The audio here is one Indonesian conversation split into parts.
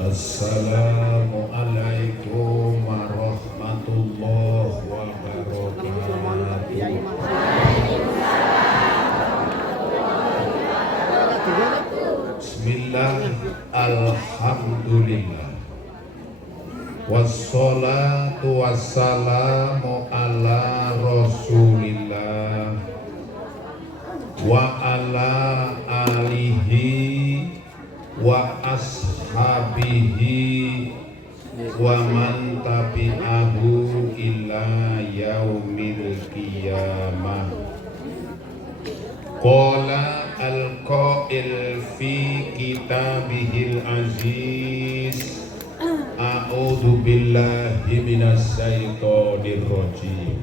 Assalamualaikum warahmatullahi wabarakatuh. Bismillah, alhamdulillah, wassalatu wassalamu ala rasulillah wa ala alihi wa ashabihi wa man tabi'ahu ila yaumil qiyamah. Qala al-qail fi kitabihil aziz, a'udzu billahi minas syaitonir rajim.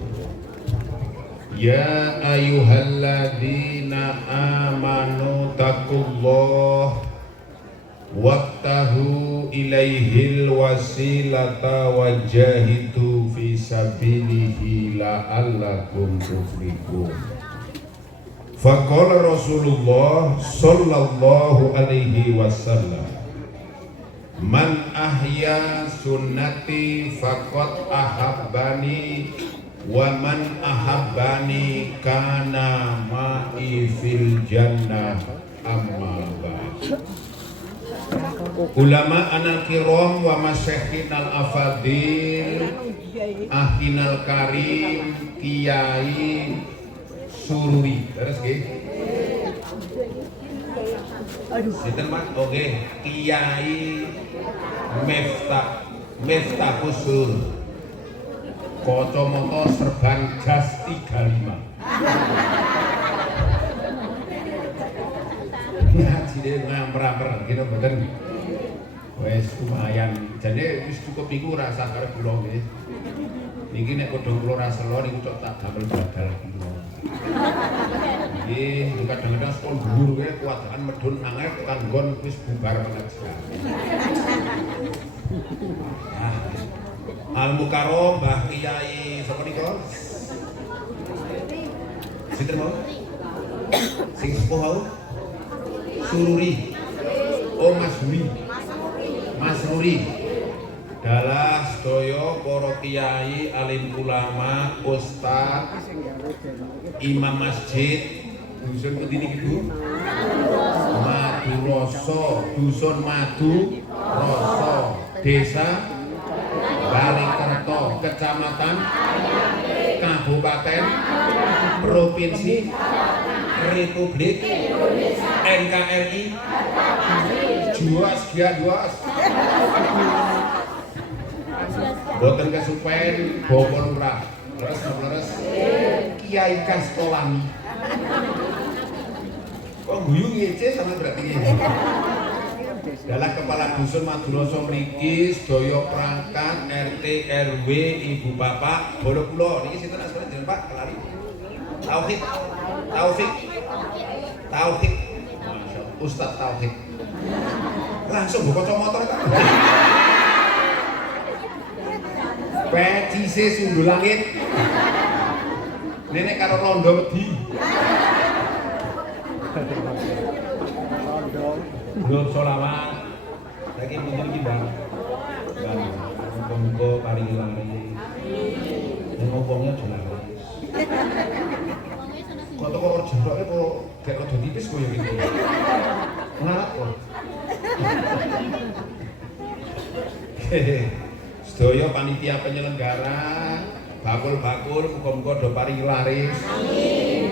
Ya ayyuhalladzina amanu taqullah wabtahu ilaihil wasilata wajahidu fi sabilihi la'allakum tuflihun. Faqala Rasulullah sallallahu alaihi wasallam, man ahya sunnati faqad ahabbani wa man ahabbani kana ma'i fil jannah amma ba'd. Ulama anal kiram wa masyaikhina al afadil, ahinal karim, kiai sururi. Terus nggih. Sinten Mas? Oke, Kiai Miftahus Sur. Kacamata serban jas 35. Ngajine ngamper-amper kira mboten. Wes lumayan. Jane wis cukup iku rasa karep kula nggih. Niki nek kodhong kula ra selo niku cok tak damel badal kula. Nggih, kadang-kadang sekol dhuwur kuwi kuwatan medhun angel tekan nggon wis bubar pengajian. Al Mukarram Mbah Kiai sapa nika? Sinten mau? Sing sepuh wau? Sururi. Oh Mas Huri. Mas Huri. Dalah sedaya para kiai, alim ulama, ustaz, imam masjid, dusun pundi niki Bu? Maduroso, dusun Maduroso, desa Balingkerto, kecamatan, kabupaten, provinsi, Republik NKRI, juas gia juas. Boten kesupen bokor murah, leres Kiai Kastolani. Kok guyu ngece sama berarti ini. Dalah kepala dusun Maduroso mriki sedaya perangkat RT RW ibu bapak bolo kula niki sinten asmane jeneng Pak kelari. Taufik. Masyaallah Ustaz Taufik. Langsung buka kacamata ta. Pecise sundul langit. Nenek karo londo wedi. Belum sholawat. Saiki mungkin iki Bang. Muga-muga paringi laris. Nek ngomongnya aja laris. Kok toko jeroknya kok gak rada tipis kok ya gitu. Ngarep kok. Sedaya panitia penyelenggara, bakul-bakul muga-muga do paringi laris. Amin.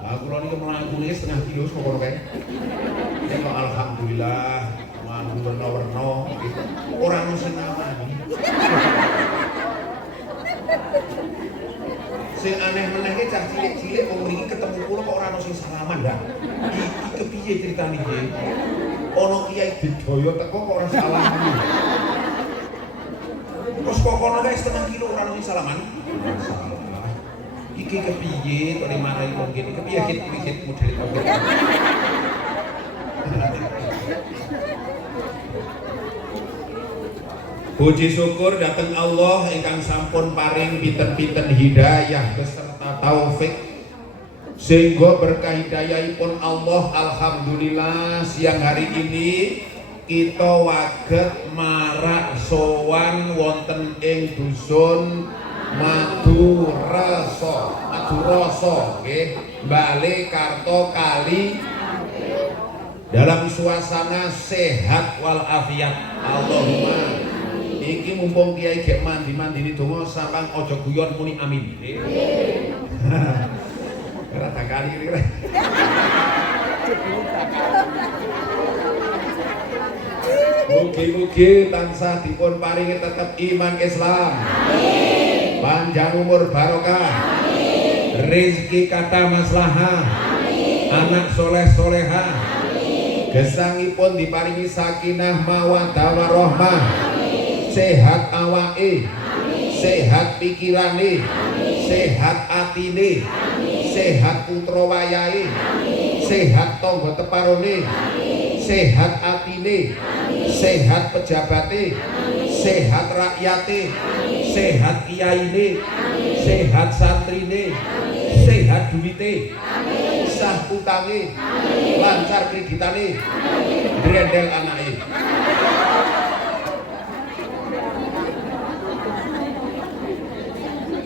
Aku kula niki mlaku setengah kilo kok kono kae. Nek alhamdulillah mangu werna-werna gitu. Ora ono sing namani. Sing aneh meneh ki cah cilik-cilik wong mriki ketemu kula kok ora ono sing salaman dah. Iki kepiye critane iki? Ono kiai Bidaya teko kok ora salaman. Terus kok kono kae setengah kilo ora ono sing salaman? Salah. Iki kepiye kok dimarahi wong kene? Kepiye hit model kok. Puji syukur datang Allah ingkang sampun paring pinten-pinten hidayah beserta taufik sehingga berkah hidayahipun Allah alhamdulillah siang hari ini kita waget marak sowan wonten ing dusun Madurasa nggih Bale Karto Kali dalam suasana sehat wal afiat. Allahumma iki mumpung kiai gek mandi-mandi donga sampean aja guyon muni amin. Ora tak kali iki. Mugi-mugi tansah dipun paringi tetep iman Islam. Amin. Panjang umur barokah. Amin. Rezeki kata maslahah. Amin. Anak soleh soleha. Amin. Gesangipun diparingi sakinah mawaddah warahmah. Sehat awake. Amin. Sehat pikirane. Amin. Sehat atine. Amin. Sehat putra wayahe. Amin. Sehat tangga teparone. Amin. Sehat atine. Sehat pejabate, sehat rakyate, sehat kiyaine, sehat santrine, sehat duwite, sah utange, lancar kreditane, drendel anake.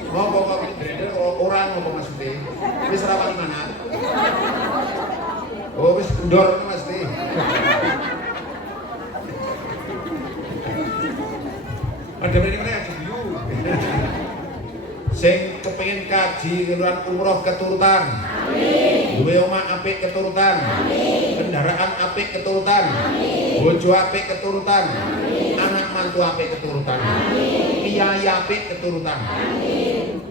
Ngomong kok drendel orang ngomong maksudnya. Wis rawani mana? Oh wis ndor mesti. Ada mereka yang aja sing kepengin kaji keluar umroh keturutan. Amin. Duwe omah apik keturutan. Amin. Kendaraan apik keturutan. Amin. Bojo apik keturutan. Amin. Anak mantu apik keturutan. Amin. Kiai apik keturutan. Amin.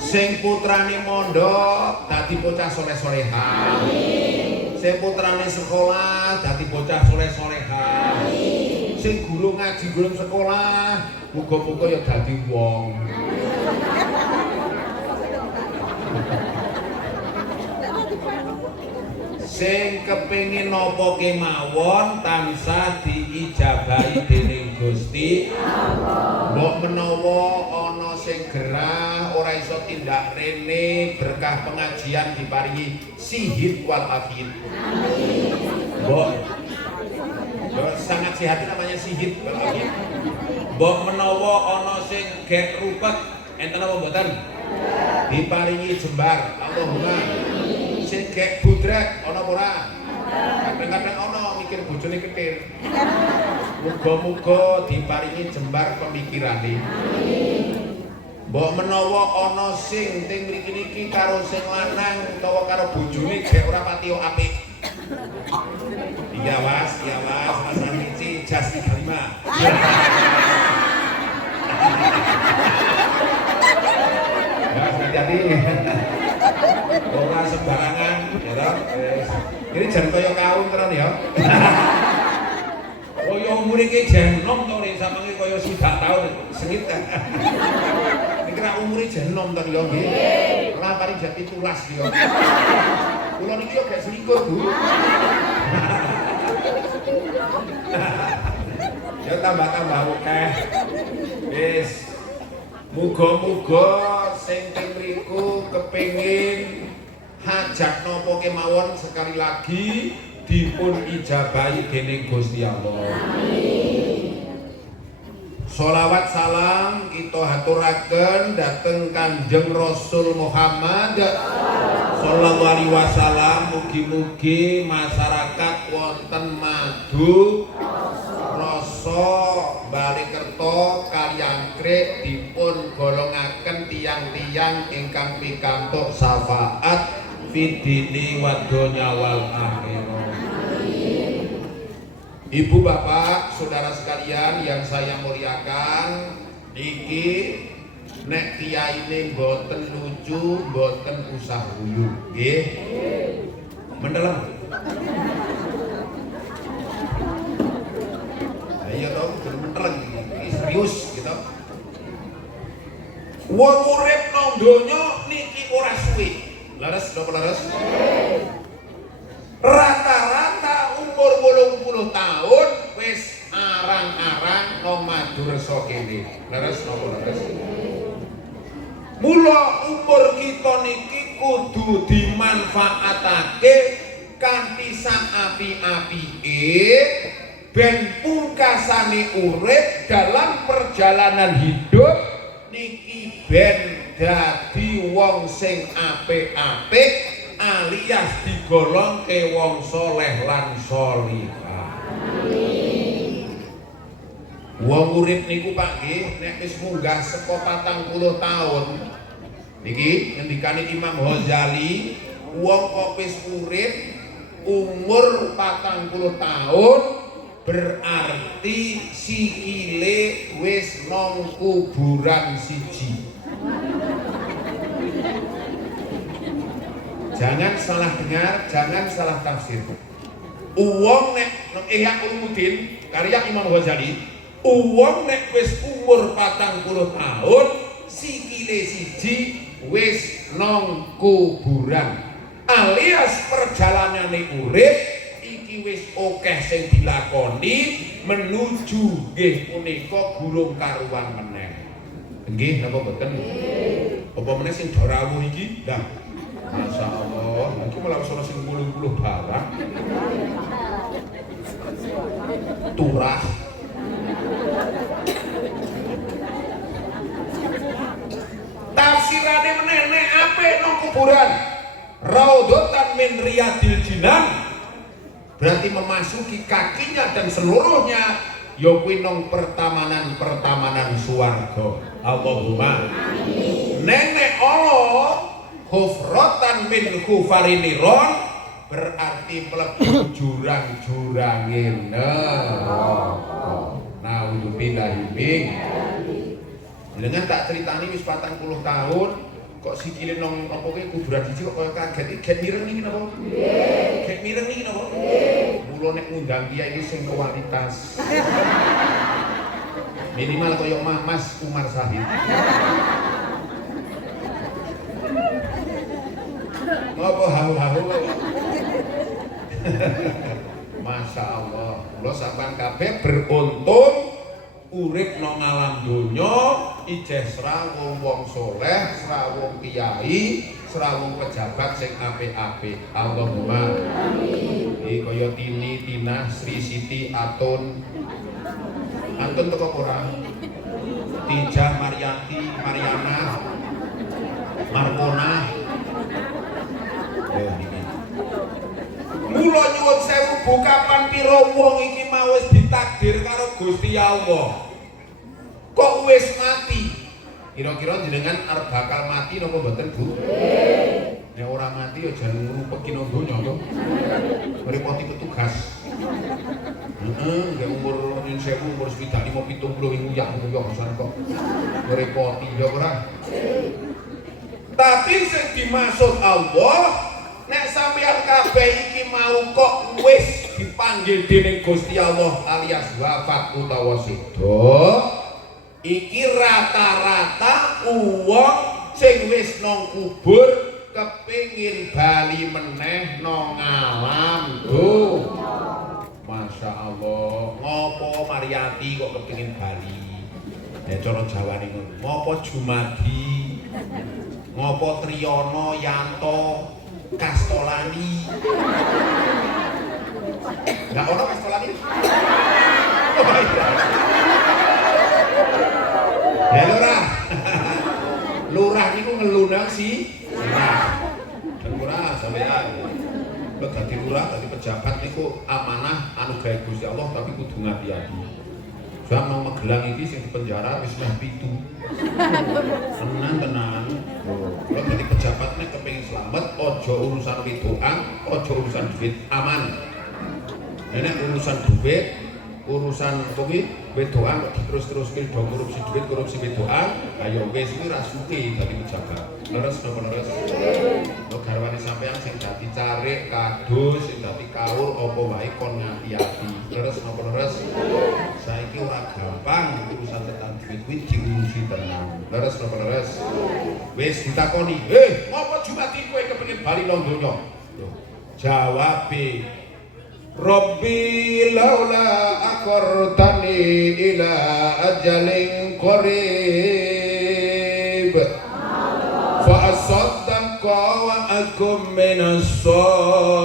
Sing putrane mondok dadi bocah soleh-soleha. Amin. Sing putrane sekolah dadi bocah soleh-soleha. Amin. Sing guru ngaji belum sekolah muga-muga ya dadi wong. Sing kepengin napa kemawon tansah diijabahi dening Gusti Allah. Mbok menawa ana sing gerah ora iso tindak rene berkah pengajian diparingi sihid wal afiyat. Amin. Mbok sangat sehat namanya sihid wal afiyat. Mbok menawa ana sing gek rupet enten apa mboten? Diparingi jembar. Allahumma sing gek budrek ana apa ora? Kadang-kadang ana mikir bojone ketir. Muga-muga diparingi jembar pemikirane. Amin. Mbok menawa ana sing ting mriki niki karo sing lanang utawa karo bojone gek ora pati apik. Iya was, Mas Anici jas 35. Ya, hati-hati. Ora sembarangan, ya. Ini jan kaya kaum tenan ya. Oh ya umur iki jan enom to nek sampeyan kaya sudah tahun sengit. Iki ra umure jan enom to ya nggih. Lah paling jan 17 ya. Kula niki yo gak selingkuh, Bu. Ya tambah-tambah akeh. Wis muga-muga sing teng mriku kepengin hajat napa kemawon sekali lagi dipun ijabahi dening Gusti Allah. Amin. Sholawat salam kita haturaken dhateng Kanjeng Rasul Muhammad sallallahu alaihi wasallam. Mugi-mugi masyarakat wonten Madu Rasa Balekerto Kaliangkrik dipun golongaken tiang-tiang ingkang pikantuk syafaat fidini wa donya wal akhirah. Ibu bapak saudara sekalian yang saya muliakan, niki nek kiyaine mboten lucu mboten usah guyu nggih. Mendeleng. Ayo dong kudu mendeleng iki serius gitu. Wong urip nang donya niki ora suwe. Leres napa leres? Rata-rata umur 80 tahun wis arang-arang nang Madurasa kene. Leres napa leres? Mula umur kita niki kudu dimanfaatake kanthi sak api-apike ben pungkasane urip dalam perjalanan hidup niki ben dadi wong sing apik-apik alias digolongke wong soleh lan sholihah. Wong urip niku Pak nggih nek wis munggah saka 40 tahun niki ngendikane Imam Ghazali, wong kok wis urip umur 40 tahun berarti sikile wis nang kuburan siji. Jangan salah dengar, jangan salah tafsir. Uwong nek Ihya Ulumuddin karya Imam Ghazali, uwong nek wis umur 40 tahun sikile siji wis nang kuburan. Alias perjalanane urip iki wis akeh sing dilakoni menuju nggih punika gurung karuan meneh. Nggih napa mboten? Apa meneh sing rawuh iki? Lah Masya Allah, iki malah sono sing 80 barang. Turah. Tafsirane meneh nek apik nang kuburan. Raudhatan min riyadil jinan. Berarti memasuki kakinya dan seluruhnya ya kuwi nang pertamanan swarga. Allahumma amin. Nenek Allah hufratan min hufariniron berarti mlebu jurang-jurange neraka. Naudzubillahi min. Dengan tak ceritani wis 40 tahun kok sikile nang apa kuwi kuburan siji kok kaya kaget iki get mireng iki napa? Nggih. Get mireng iki napa? Nggih. Mula nek ngundang kiai iki sing kualitas. Minimal kaya Mas Umar Sahid. Apa halu-halu. Masya Allah. Kula sampean kabeh beruntung urip nang alam donya ijeh srawung wong soleh, srawung kiai, srawung pejabat sing apik-apik. Allahumma amin. Iki kaya Tini, Tina, Sri Siti, Atun. Antun teko ora? Tija, Maryanti, Mariana, Markona. Mula nyuwun sewu Bu kapan pira wong iki mau wis ditakdir karo Gusti Allah. Kok wis mati? Kira-kira jenengan arep bakal mati napa mboten, Bu? Nggih. Nek ora mati ya jangan ngrupeki nang donya yo. Ngrepoti petugas. Nggih umur nyun sewu umur 75 70 nguyah pisan kok. Ngrepoti ya ora? Tapi sing dimaksud Allah nek sampeyan kabeh iki mau kok wis dipanggil dening Gusti Allah alias wafat utawa sedo, iki rata-rata wong sing wis nang kubur kepengin bali meneh nang alam donya. Masya Allah, ngopo Mariyati kok kepengin bali? Ya cara Jawane ngono. Ngopo Jumadi? Ngopo Triyono, Yanto, Kastolani? Enggak ono Kastolani? Oh iya. Ya lurah. Lurah niku ngelunang si lurah sampeyan. Kok dadi lurah, dadi pejabat niku amanah anugerah Gusti Allah tapi kudu ngati-ati. Soale nang Magelang iki sing dipenjara wis meh 7. Tenan. Kalau dadi pejabat nek kepengin slamet aja urusan wedokan, aja urusan duit, aman. Nek urusan duit, urusan kuwi wedokan kok diterus-teruske do korupsi wedokan, ayo wis kuwi ra suke dadi pejabat. Leres napa leres? Kok garwane sampean sing dadi carik, kadus, sing dadi kawul apa wae kon ngati-ati. Leres napa leres? Saiki ora gampang urusan tekan duit kuwi diurusi tenan. Leres napa leres? Wis ditakoni, ngopo Jumati kowe kepengin bali nang donya? Jawabe Rabbi laula akortani ila ajalin qarib fa asaddaqa wa ja'alakum minas sholihin.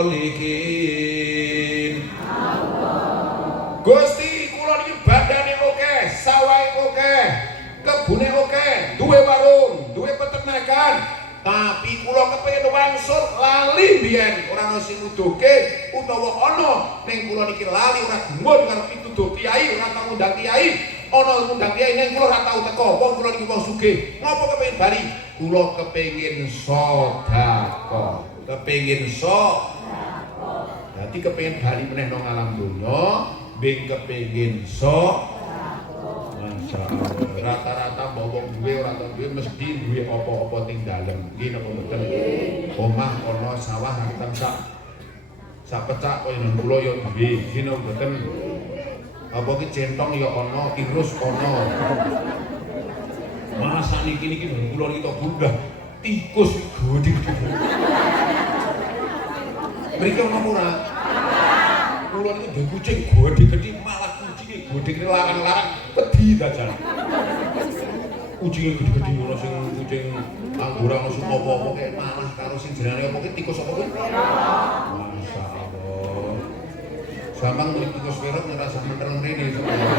Gusti kula niki badane akeh, sawahe akeh, kebune akeh, duwe warung, duwe peternakan, tapi kula kepengin wangsul lali biyen ora ono sing nuduhke utawa ana ning kula niki lali ora gumun karo pituduh kiai, ora tau ngundang kiai, ana ngundang kiai ning kula ora tau teko, wong kula niki wong sugih. Ngopo kepengin bali? Kula kepengin sedekah, kepengin sedekah. Dadi kepengin bali meneh nang alam donya, ben kepengin sedekah. Masyaallah. Rata-rata wong duwe ora tau duwe mesti duwe apa-apa ting dalem. Nggih napa mboten? Omah ana sawah nang sak pecak kaya nang kula ya duwe. Nggih napa mboten? Apa ki centong ya ana, irus ana. Malah sakniki nang kula niki tok bundah tikus gedhe-gedhe. Mriki ana ora? Kula niki duwe kucing gedhe-gedhe malah kucinge gedhe larang-larang wedi dajan. Kucinge gedhe-gedhe ora sing kucing anggora ono sing apa-apa kaya malah karo sing jenenge apa ki tikus apa kuwi? Masyaallah. Samang kuwi tikus werek ngerasa mentereng rene sampeyan.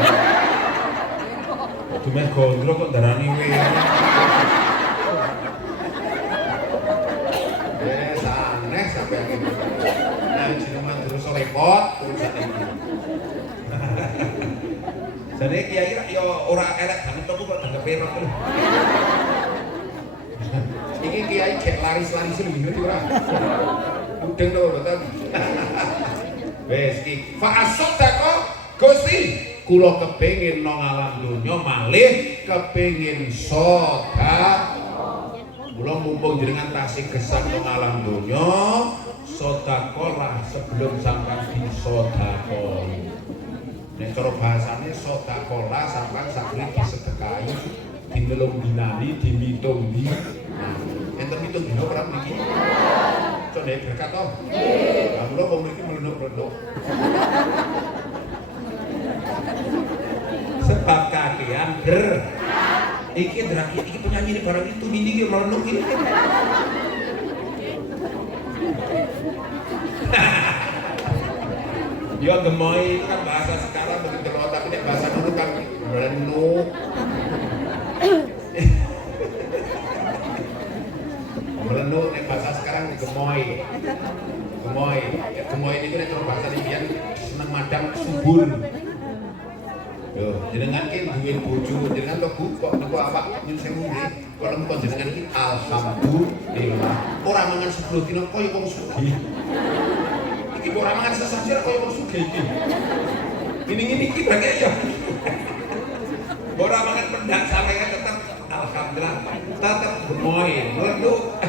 Dumeh gondro kok darani werek. Aneh sampeyan iki. Nah jenengan terus repot urusan iki. Jadi kiai ya ora elek banget kok dianggap perot lho. Iki kiai gek laris-laris lho ngerti ora? Mudeng to mboten. Wes iki fa asadaqo Gusti kula kepengin nang alam donya malih kepengin sedekah. Kula mumpung jenengan tasih gesang nang alam donya, sedekah sebelum sampean disedekahi. Nek cara bahasane sedekah sampean sakjane disedekahi, dinelung dinani, dimitung di. Enten mitung dina ora mriki? Cone berkat to? Nggih. Lah kula wong mriki melunuk-melunuk. Sebab kakean iki draki iki penyanyi ini barang itu mini iki melunuk iki. Ya gemoy itu kan bahasa sekarang begitu loh, tapi nek bahasa dulu kan melunuk. Melunuk nek bahasa sekarang gemoy. Gemoy itu nek bahasa Indian seneng madang subur. Yo, jenengan ki duwe bojo, jenengan kok kok niku awak nyun sewu nggih. Kula muga jenengan iki alhamdulillah. Ora mangan 10 dina kaya wong sugih. Iki ora mangan sesajer kaya wong sugih iki. Ngene-ngene iki bae ya. Ora mangan pendak sampeyan tetep alhamdulillah, tetep gemoy, mlebu.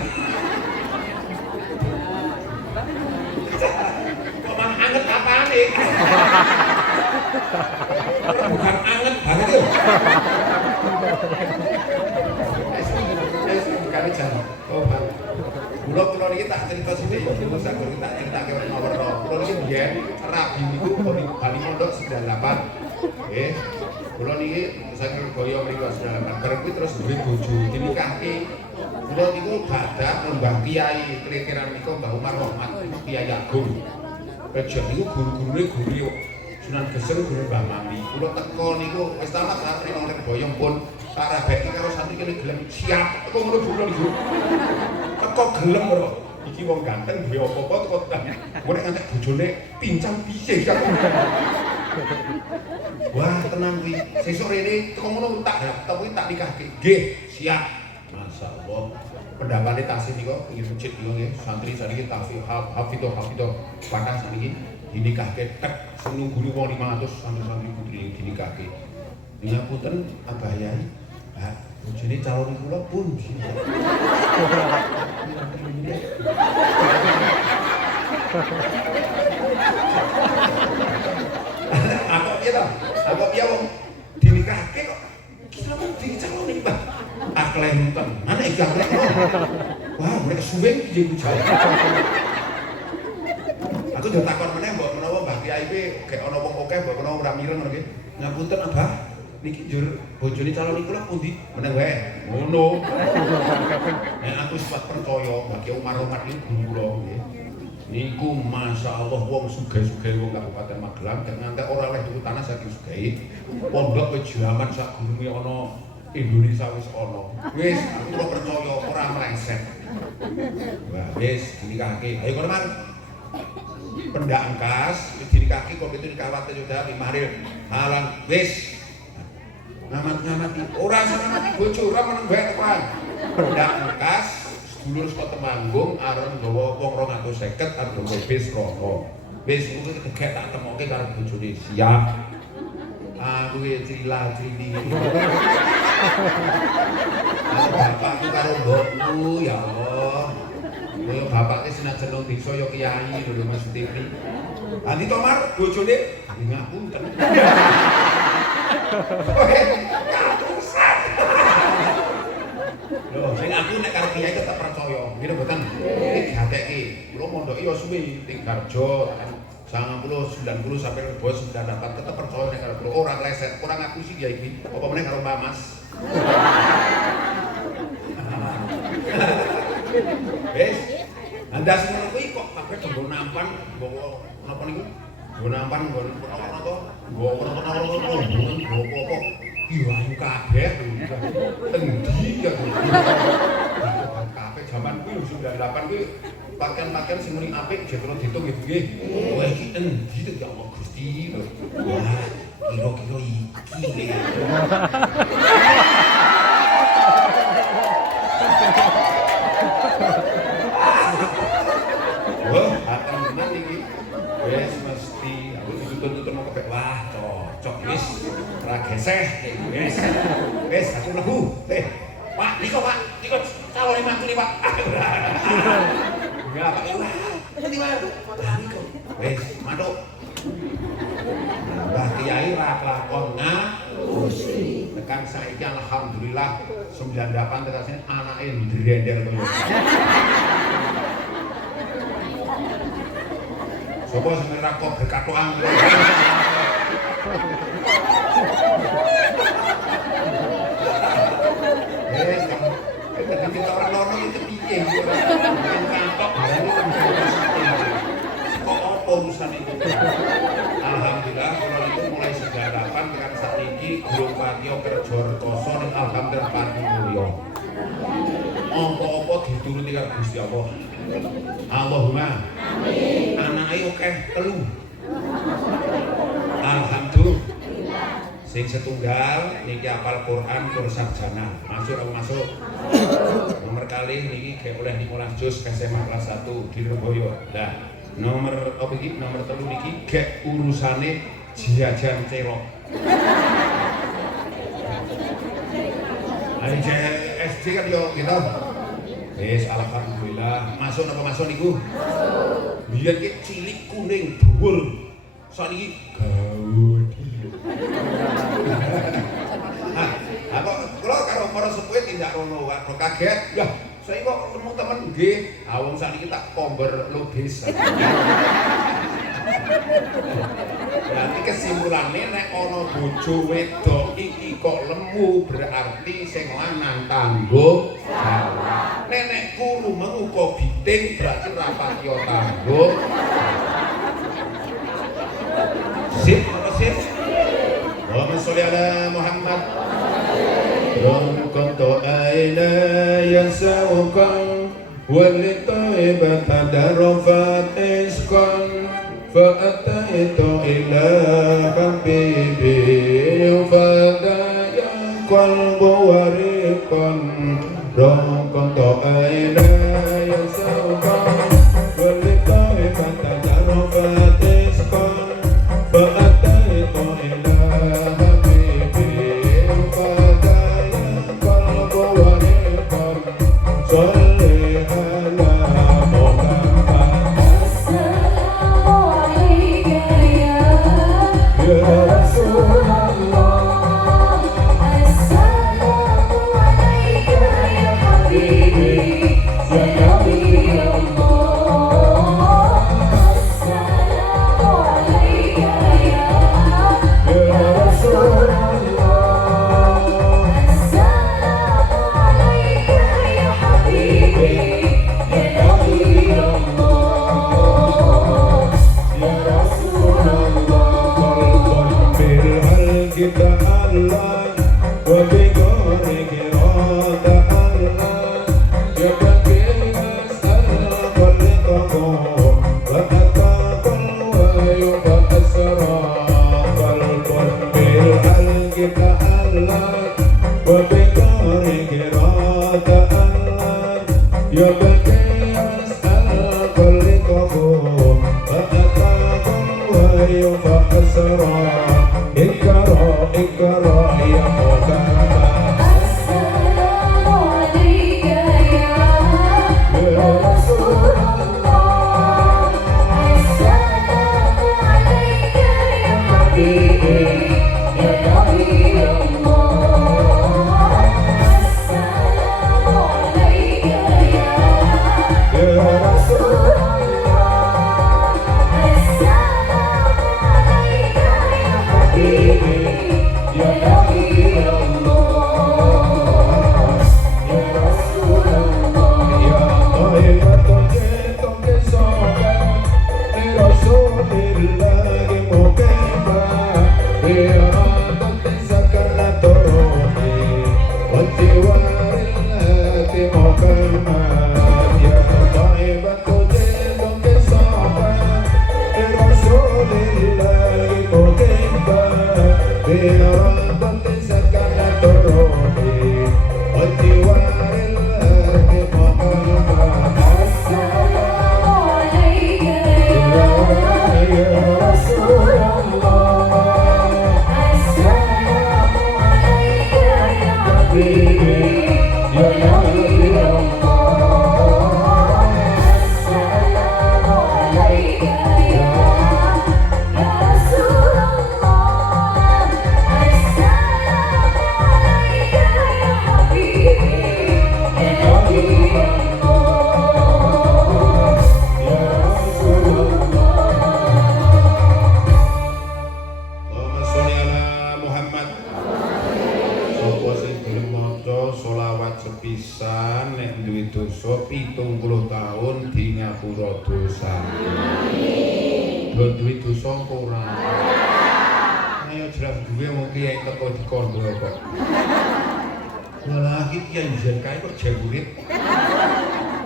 Kok mang anget apane? Bukan anget banget lho. Bukan jan. Oh, Bang. Kula niki tak cerita sithik, kula saged tak critake werna-werna. Kula niki biyen rabi niku bali mondok 98. Nggih. Kula niki saking Boyo mriku 98. Bareng kuwi terus duwe bojo dinikahke. Kula niku gadah Mbah Kiai Kritiran niku Mbah Umar Rahmat, Kiai Agung. Kejak niku guru-gurune guru Sunan Geseng guru Mbah Mami. Kula teko niku wis tamat santri nang Boyong pun tak rabeki karo santri kene gelem siap teko ngono kula niku. Teko gelem lho. Iki wong ganteng duwe apa-apa teko tenan. Engko nek ngantek bojone pincang piye kan. Wah, tenang kuwi. Sesuk rene teko ngono tak tapi tak nikahke. Nggih, siap. Masyaallah. Pendapatnya tasih niku ing masjid niku nggih. Santri saniki hafidho pakan saniki dinikahke tek sing nungguni wong 500 santri-santri putri dinikahke. Ngapunten Abah Yai. Pak, bojone calon kula pun. Apa piye to? Apa piye wong dinikahke kok kita mau dicaloni, Pak. Aklenuten. Mana iki akleno? Wah, nek suwe iki bujal. Aku ditakon meneh mbok menawa Mbah Kiai iki gek ana wong akeh mbok menawa ora mireng ngono iki. Ngapunten, Abah. niki njur bojone calon iku lho pundi meneng wae ngono nek aku sempat percaya bagi Umar-Umar iki guru kula nggih niku masyaallah wong sugih-sugih wong Kabupaten Magelang dan ngantek ora oleh tuku tanah saking sugih pondok pejaman sak gurunge ana Indonesia wis ana wis aku kula percaya ora meleset wah wis dinikahke ayo kono Mar pendak angkas dinikahke kok itu dikawate yo dalem maril halang wis ngamat-ngamati ora sanamati bojo ora meneng bae tekan pendak angkas sedulur saka Temanggung arep nggawa wong 250 arep nggawa bis rono wis kuwi tegek tak temoke karo bojone siap aku iki crila-crili bapakku karo mbokku ya Allah lho bapake senajan nang desa ya kiai lho Mas Tiri Andi Tomar bojone ngapunten lho sing aku nek karo kiai tetep percaya ngene mboten iki gatekke kula mondoki ya suwe ning Garjo 90 90 sampai bos 98 tetep percaya nek karo kula ora kleset kurang aku sih kiai iki apa meneh karo Mbak Mas wes anda semua kuwi kok kabeh nggo nampan nggawa napa niku nggo nampan nggo apa nggo apa iya ayu kabeh endi ya kabeh jaman kuwi 98 kuwi pakaian-pakaian sing muni apik jekro ditung nggih wah iki endi to ya Allah Gusti lho wah kira-kira iki wah, akan iki. Wes mesti aku dituntut mau kebek wah, cocok wis. Ora geseh wis. Wis aku mlebu. Pak, niko calon mantu nih, Pak. Enggak, Pak. Nanti wae. Niko. Wis, mantuk. Mbah Kiai ra kelakon ngapusi. Tekan saiki alhamdulillah 98 terasane anake ndrendel koyo. Sopo sing ora kok berkatokan. Wes, kita ora lono iki piye iki. Kantok kok opo urusan itu. Alhamdulillah kula niku mulai segarapan tekan sakniki Guru Patio kerja rekoso ning alhamdulillah pati mulya. Apa-apa dituruti karo Gusti Allah. Allahumma amin. Anake akeh telu. Alhamdulillah. Sing setunggal niki hafal Quran tur sarjana. Masuk apa masuk? Nomor kali niki gek oleh 15 juz SMA kelas 1 di Surabaya. Lah, nomor apa iki? Nomor 3 niki gek urusane jajan celok. Ayo SD kan yo kita. Wis alhamdulillah. Masuk napa masuk niku? Biyen ki cilik kuning dhuwur. Saniki gaul. Aku kula karo para sepuhe tindak rono kok kaget. Ya, saya kok nemu temen nggih. Wong sakniki tak komber logis. Berarti kesimpulannya nek ana bojo wedok iki kok lemu berarti sing lanang tanggung jawab. Nek kulo menguko biting berarti ora patiya tanggung. Sip, sip. Allahumma sholli ala Muhammad. Kuntu aina yasaukan wal taibata darafat iskan فأتيت إلى حبيبي فدايا قلب وريقا رقت عينا يسوقا ولطيبة جرفت إسقا فأتيت إلى حبيبي فدايا قلب وريقا صلي على sepisan nek duwe dosa 70 tahun di ngapura dosa. Do duwe dosa apa ora? Ayo jelas duwe wong kiai teko dikondo kok. Lah iki kiai jen kae kok jewurit.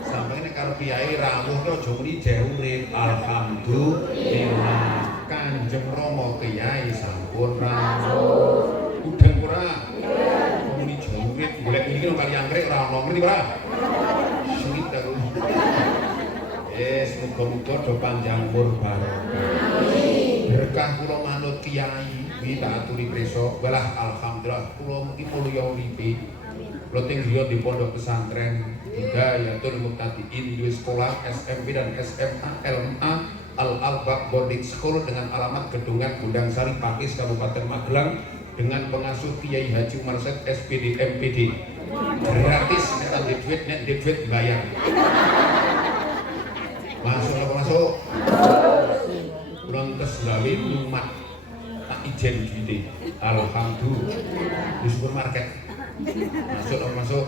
Sampai nek karo kiai rawuh kok aja muni jewurit. Alhamdulillah Kanjeng Rama kiai sampun rawuh. Udang ora? Muni jewurit golek iki nang kali anggrek ora ono ngerti ora? Sengit aku. Muga-muga do panjang umur barokah. Berkah kula manut kiai iki tak aturi preso. Walah alhamdulillah kula mugi mulya uripe. Kula teng griya di pondok pesantren Hidayatul Muqtadiin di sekolah SMP dan SMA LMA Al-Alba Boarding School dengan alamat Gedungan Gundang Sari Pakis Kabupaten Magelang dengan pengasuh Kiai Haji Umar Said SPD MPD. Gratis nek di duit nek di duit bayar. Masuk apa masuk? Kurang kesgawe nyumat tak ijen duite. Alhamdulillah di supermarket. Masuk apa masuk?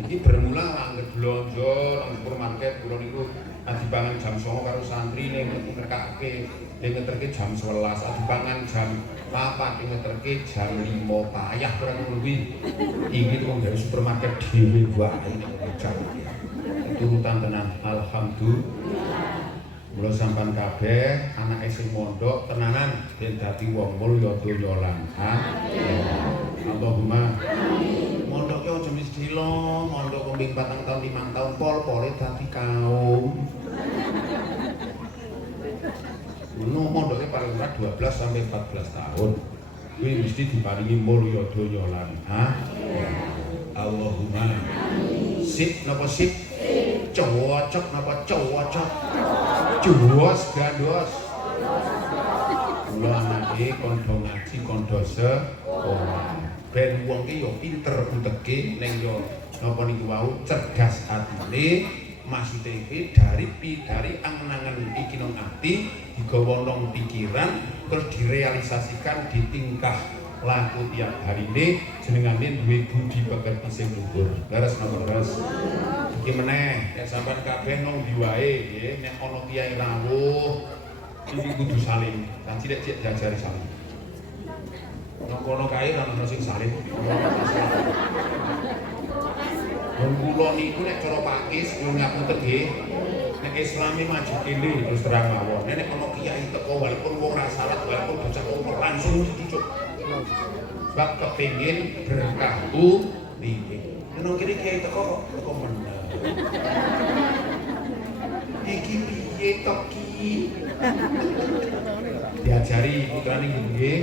Iki bermula angger blonjo nang supermarket kula niku adipangan jam 09.00 karo santri ning ngerkake ngeterke jam 11, adipangan jam 4 ngeterke jam 5 payah kurang luwih. Iki wong dari supermarket dhewe wae jam. Turutan tenan alhamdulillah. Mula sampean kabeh anake sing mondok tenanan ben dadi wong mulya donya lan akhirat. Allahumma amin. Mondok yo aja mesti lo, mondok kumpul 4 tahun 5 tahun pol-pole dadi kaum. Ngono mondoke paling ora 12 sampai 14 tahun. Kuwi mesti diparingi mulya donya lan akhirat. Allahumma amin. Sip napa sip? Cocok napa cocok? Juwas gandos. Kula anake kondo ngaji kondo sekolah. Ben wong ki yo pinter uteke ning yo napa niku wau cerdas atine. Maksude iki dari angen-angen iki nang ati digawa nang pikiran terus direalisasikan di tingkah laku tiap hari ini jenengane duwe budi pekerti sing luhur. Leres napa leres? Iki meneh nek sampean kabeh nang ndi wae nggih nek ana kiai rawuh iki kudu saling. Kan cilik-cilik diajari saling. Nang kono kae ana sing saling. Wong kula niku nek cara pakis kula ngapunten nggih. Nek Islami maju kene terus terang mawon. Nek ana kiai teko walaupun wong ra salat walaupun bocah umur langsung dicucuk. Sebab kepengin berkah uripe. Nang kene kiai teko menang. Iki piye to ki? diajari putrane nggih.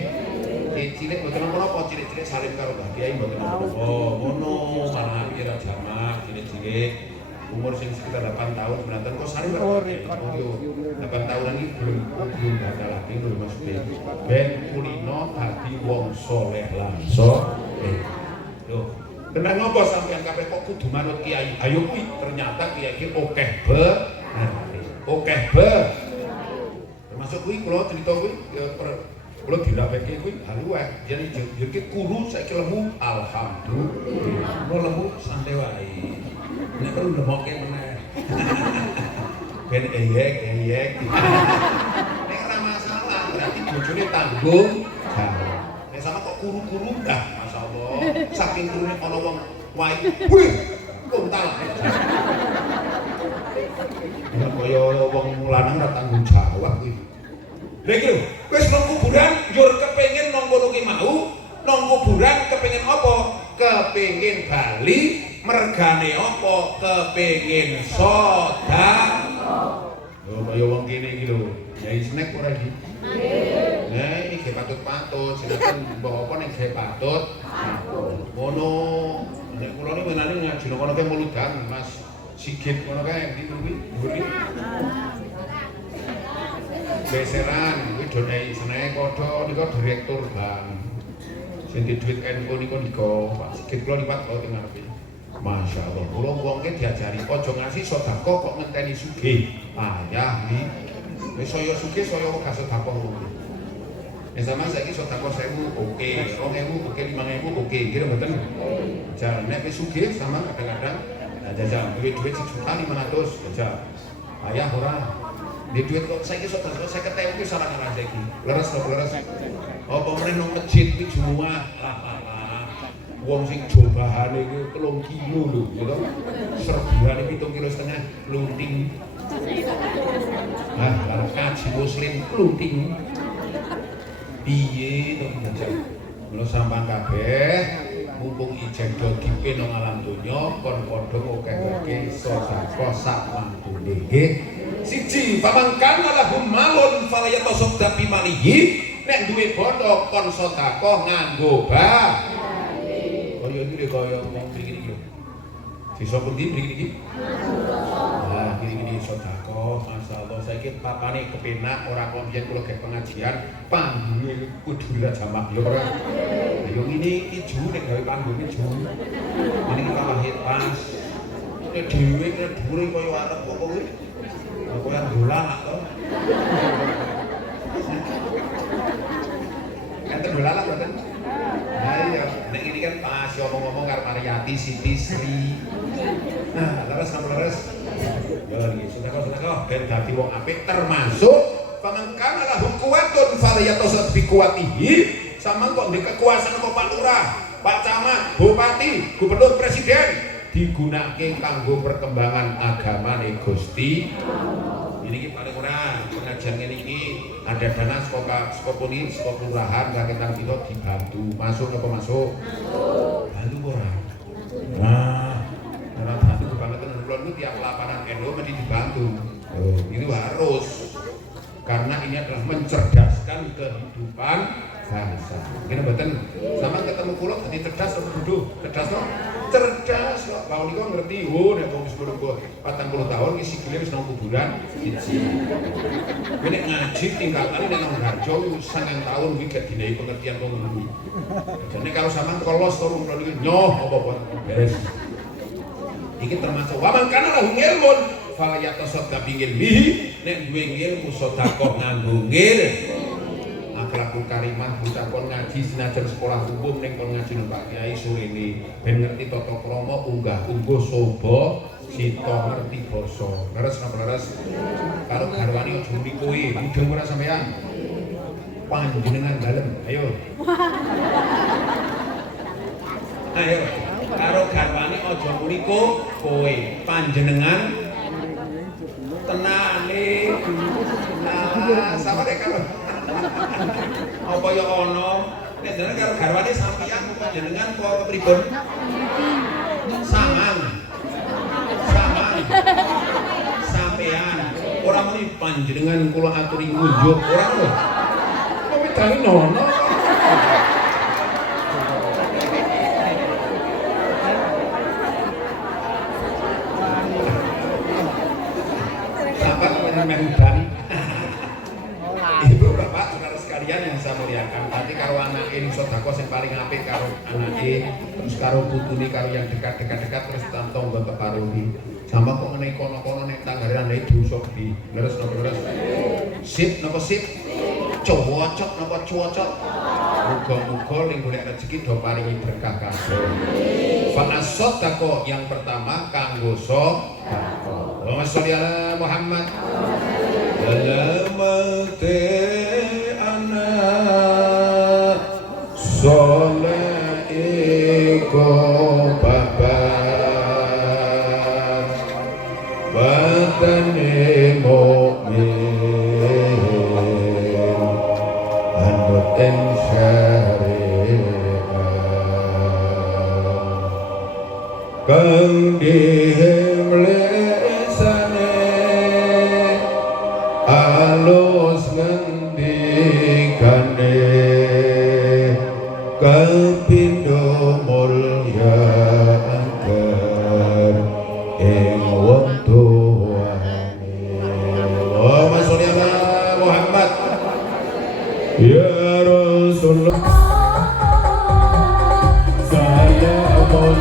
Cilik mboten menapa cilik-cilik salim karo Mbah Kyai mboten menapa. Ngono malah kira jamak cilik-cilik umur sing sekitar 8 tahun menanten kok salim karo 8 tahunan iki belum bakal lagi lho Mas Ben. Ben kulino dadi wong saleh lan saleh. Lho, bener ngopo sampeyan kabeh kok kudu manut kiai? Ayo kuwi ternyata kiai iki akeh termasuk kuwi kula crita kuwi kula dilaweke kuwi halu wae. Jadi iki kuru saiki lemu alhamdulillah. Kula lemu santai wae. Nek perlu lemoke meneh. Ben eyek. Nek ora masalah berarti bojone tanggung jawab. Nek sama kok kuru-kuru dah masyaallah. Saking kurune ana wong wae. Wih, kuntal. Nek kaya wong lanang ora tanggung jawab kuwi. Lha iki lho, wis nang kuburan njur kepengin nang kono ki mau, nang kuburan kepengin apa? Kepengin bali, mergane apa? Kepengin sedekah. Lho kaya wong kene iki lho, Yai snack ora iki? Nggih. Nah, iki ge patut-patut, sinten mbok apa ning ge patut. Ngono. Nek kula niki menane ngaji nang kono ke muludan, Mas Sigit ngono kae ndi kuwi? Dhuwur iki. Beseran kuwi donai snack padha nika direktur bank. Sing di duit NU nika Pak Sigit kula liwat kok teng ngarepe. Masya Allah, kula wongke diajari aja ngasih sedekah kok ngenteni sugih. Ayah iki wis saya sugih saya gak sedekah ngono. Nek sampeyan saiki sedekah 1000 oke, 2000 oke, 5000 oke, kira mboten. Jan nek wis sugih sama kadang-kadang jajal duit-duit 1.500.000 jajal. Ayah ora. Di duit kok saiki sedekah 50.000 wis ora ngarah saiki. Leres to leres. Apa meneh nang masjid iki Jumat. Wong sing jobahane iki 3 kilo lho, ya to. Serbugane 7,5 kilo lunting. Nah, karo kaji muslim lunting. Piye to jajal. Mula sampean kabeh mumpung ijen do dipe nang alam donya kon padha ngokeh-okeh sedekah sak mantune nggih. Siji, pamangkan lahum malun falayatasaddaq bimalihi. Nek duwe bondo kon sedekah nganggo kaya iki kaya wong mriki iki lho. Desa pundi mriki iki? Nah, iki sedekah masyaallah saiki papane kepenak ora kok biyen kula ge pengajian panggunge kudu ra jamak lho ora. Ayo ngene iki ju nek gawe panggunge ju. Ini kita lahir pas. Nek dhewe kena dhuwure kaya arep kok kowe. Kowe arep dolan to. Enten dolan lah mboten. Ayo, nek ini kan pas ngomong-ngomong karo Mariyati Siti Sri. Nah, leres. Ya iki sedekah ben dadi wong apik termasuk pamangkana lahum kuwatun falyatasaddaq bi kuwatihi. Sampeyan kok ndek kekuasaan kok Pak Lurah, Pak Camat, Bupati, Gubernur, Presiden digunakake kanggo perkembangan agamane Gusti. Ini ki paling ora pengajian ngene iki ada dana saka puni saka kelurahan rakyat kita dibantu masuk apa masuk? Bantu ora? Nah, ora bantu banget tenan kula niku tiap lapangan NU mesti dibantu. Oh, itu harus karena ini adalah mencerdaskan kehidupan bangsa. Ngene mboten? Sampeyan ketemu kula dadi cerdas apa bodoh? Cerdas to? Cerdas kok. Kalau niku ngerti, oh nek wong wis 40 tahun iki sikile wis nang kuburan siji. Nek ngaji tingkatane nek nang Harjo 9 tahun iki gak dinehi pengertian wong ngono. Jadi kalau sampean kolos to kula niki nyoh apa-apa beres. Iki termasuk waman kana lahu ilmun falyatasaddaq bi ilmihi. Nek duwe ilmu sedekah nganggo ilmu. Akhlakul karimah bukan kon ngaji senajan sekolah umum ning kon ngaji nang Pak Kyai surene ben ngerti tata krama unggah-ungguh sobo sita ngerti basa. Leres napa leres? Karo garwane aja muni kowe, mudeng ora sampean. Panjenengan dalem, ayo. Ayo. Karo garwane aja muni kowe, panjenengan tenane. Nah, sama nek karo apa ya ono nek jenengan karo garwane sampeyan panjenengan apa pripun sampean sampeyan ora muni panjenengan kula aturi ngunjuk ora lho wedani nono. Sahabat menyudah. Ibu bapak saudara sekalian yang saya muliakan, tadi karo anak ini sodako yang paling apik karo anak terus karo putune karo yang dekat terus tantong gue keparuni sama kok ngenai kono-kono nek tanggaran nek dosa di leres napa leres sip napa sip cocok napa cocok muga-muga ning golek rezeki do paringi berkah kabeh. Fa as-sadaqah yang pertama kanggo sedekah. Allahumma sholli ala Muhammad. Alamate anak soleh iko babat batane mukmin anut syariat kang alus ngendikane kapindo mulya angker ing wong tuane. Allahumma sholli ala Muhammad. Ya Rasulullah salamun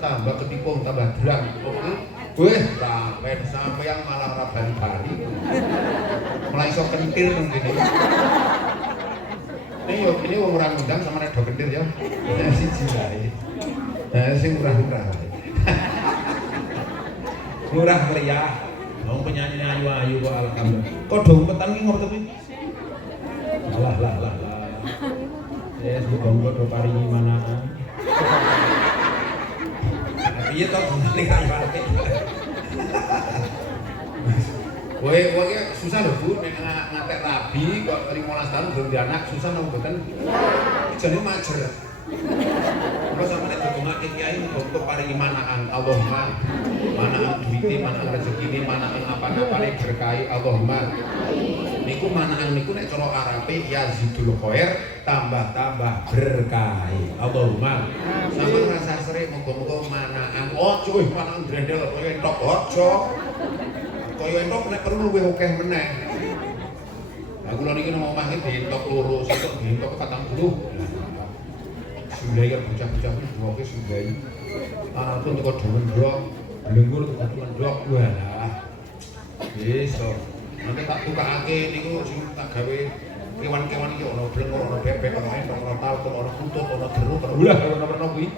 tambah ketipung, tambah drang. Weh, sampai yang malah rabani-bani. Mulai iso kentir mungkin ini. Ini wong orang undang sama nek do kentir ya. Siji wae. Sing murah-murah. Murah meriah. Wong penyanyi ayu-ayu kok alhamdulillah. Kok do umpetan ki ngopo kuwi? Lah. Yes, muga-muga do paringi manaan. Iya toh, ning rayane. Kowe susah lho Bu, nek ngatek rabi kok 15 tahun belum dianak susah nang mboten. Jane majer. Kok sampeyan didongake kiai untuk paringi manaan Allahumma. Manaan duwite, manaan rezekine, manaan apa-apane berkahi Allahumma. Niku manaan niku nek cara Arabe yazidul khair, tambah-tambah berkahi Allahumma. Sampeyan rasa sering muga-muga manaan ojo manaan grendel koyo entok ojo. Koyo entok nek perlu luwih akeh meneh. Lah kula niki nang omah iki dientok loro, sesuk dientok 40. Sundai kan bocah-bocah iki duwoke sundai. Pun teko dhendrok, blengur teko dhendrok walah. Wis to. Nanti tak tukake niku sing tak gawe kewan-kewan iki ana blengur, ana bebek, ana entok, ana talkon, ana kutut, ana jeruk, ana ulah ana kuwi.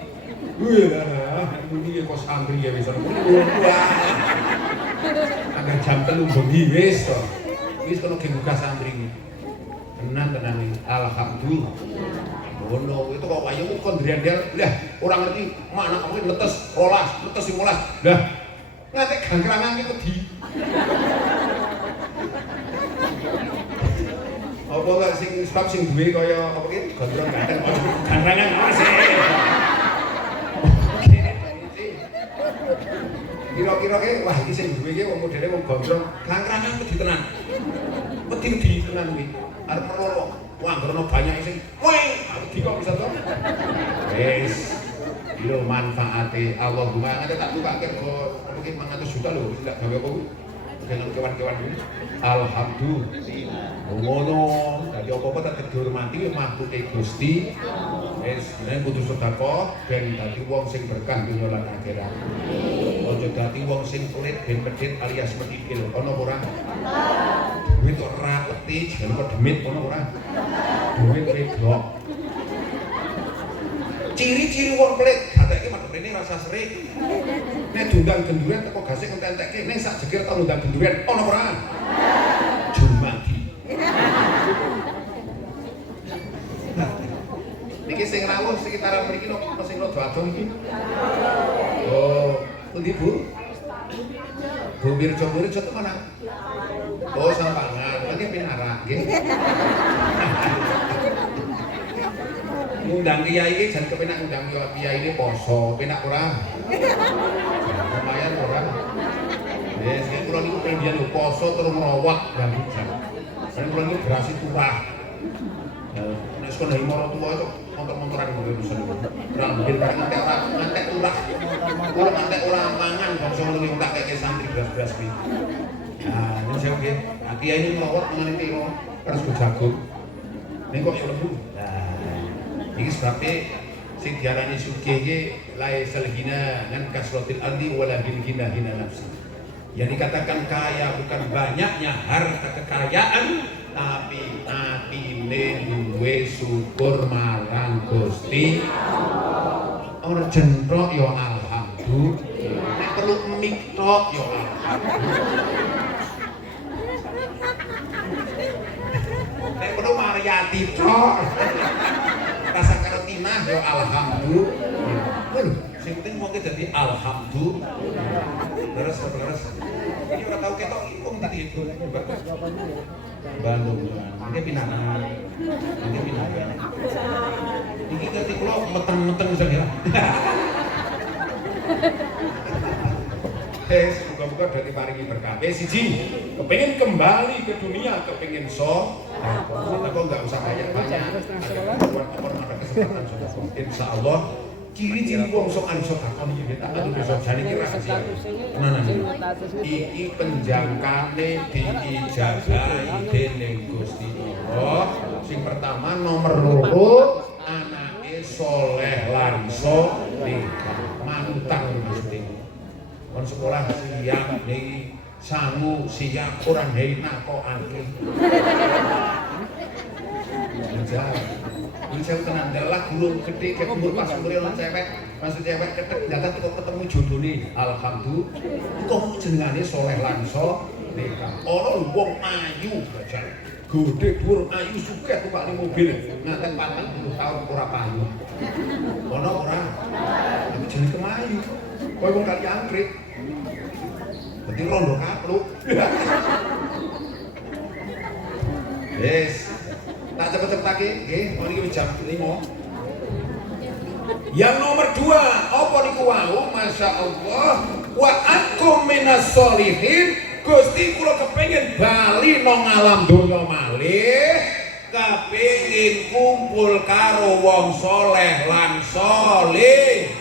Walah, iki kok santri ya wis. Agak jam 3 bengi wis to. Wis kono ge buka santri iki. Tenan iki. Alhamdulillah. Ono itu kok wayahe kon drendel. Lah, ora ngerti mana kamu netes 12, netes 15. Lah, nganti gangrangan iki wedi. Apa gak sing sebab sing duwe kaya apa ki gondrong ganteng gangrangan asik. Kira-kira ke wah iki sing duwe iki wong modele wong gondrong gangrangan wedi tenan. Wedi tenan kuwi. Arep perlu wah karena banyak sing weh wedi kok bisa to. Wis lho manfaate Allahumma ngene tak tukake rego mungkin 500 juta lho tidak gawe apa kuwi. Dengan kewan-kewan ini alhamdulillah ngono dadi apa-apa tak dihormati makhluk Gusti wis nek kudu sedekah ben dadi wong sing berkah dunya lan akhirat aja dadi wong sing pelit ben medhit alias medhikil ana ora duit ora peti jan kok demit ana ora duit redok ciri-ciri wong pelit dadake mak rene rasa serik. Nek diundang gendurian teko gasik entek-entekke ning sak jegir tau undang gendurian ono ora? Jumadi. Niki sing rawuh sekitaran mriki napa sing rada adong iki? Oh, pundi Bu? Bu Mirjo itu mana? Oh, Sampangan. Nanti pinara nggih. Ngundang kiai iki jan kepenak ngundang kiai ini poso, penak ora? Lumayan ora? Wis nek kula niku pengen poso terus ngrowak dan hujan. Kan kula niku berasi turah. Nek sekolah himara tuwa itu motor-motoran ngono bisa niku. Rambin bareng ngantek turah. Kula ngantek ora mangan bangsa ngono niku tak keke santri beras-beras iki. Nah, ini saya nggih. Nah, kiai ini ngelawat mengenai tiro terus jagung. Ning kok yo lembu. Nah, iki sebabnya sing diarani sugih iki laisal ghina an kasratil ardi wala bil ghina nafsi. Yang dikatakan kaya bukan banyaknya harta kekayaan, tapi atine duwe syukur marang Gusti Allah. Ora jentrok ya alhamdulillah. Nek perlu mik tok ya alhamdulillah. Nek perlu mariyati tok. Rasa karo timah ya alhamdulillah. Lho, sing penting wong dadi alhamdulillah. Terus. Ini ora tau ketok wong ndi itu. Bandung. Ini pinangan. Iki ngerti kula meteng-meteng saja. Semoga-moga dari paringi berkah. Siji, kepengin kembali ke dunia, kepengin kok nggak usah banyak-banyak. Ada kesempatan sudah. Insya Allah ciri-ciri wong sok iso takon iki tak anu besok jane iki rahasia. Tenanan. Iki penjangkane diijabahi dening Gusti Allah. Sing pertama nomor loro anake saleh lan saleh. Manutang Gusti. Kon sekolah siap ning sangu siap ora ndek nakokake. Ini saya tenang, adalah guru gede, kayak guru pas umurnya orang cewek, masuk cewek ketek, datang ketemu jodoh nih, alhamdulillah. Itu jenengannya soleh lanso, nikah. Orang wong ayu, belajar. Gede, dhuwur ayu suket tuh pak mobil, ngantek 40 tahun ora payu. Ono ora, tapi jadi kemayu. Kau wong kali angkrik, berarti rondo kapluk. Yes. Tak cepet-cepet lagi, mau ini jam 5. Yang nomor 2, apa niku wau? Masya Allah, wa akum minas solihin. Gusti kula kepengin bali nang alam donya malih, kepengin kumpul karo wong soleh lan soleh.